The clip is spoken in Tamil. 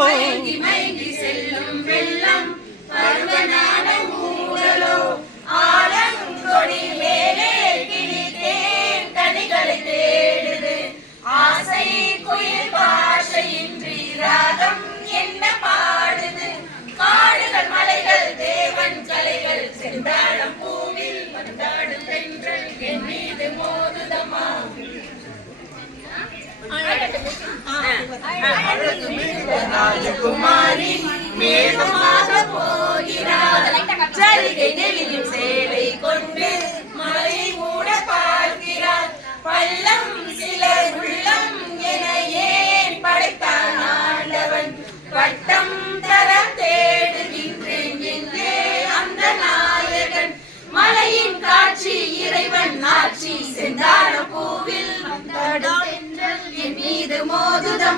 மயங்கி மயங்கி ராஜகுமாரி மேகமாக போகிறார். ஜரிகை நெளியும் சேலை கொண்டு மலை மூட பார்க்கிறார். பள்ளம் சில உள்ளம் என ஏன் படைத்தான் ஆண்டவன்? பட்டம் தர தேடுகின்றேன் என்றே அந்த நாயகன்? மலையின் காட்சி இறைவன் ஆட்சி செந்தாழ பூவில் வந்தாடும் என் மீது மோதுதம்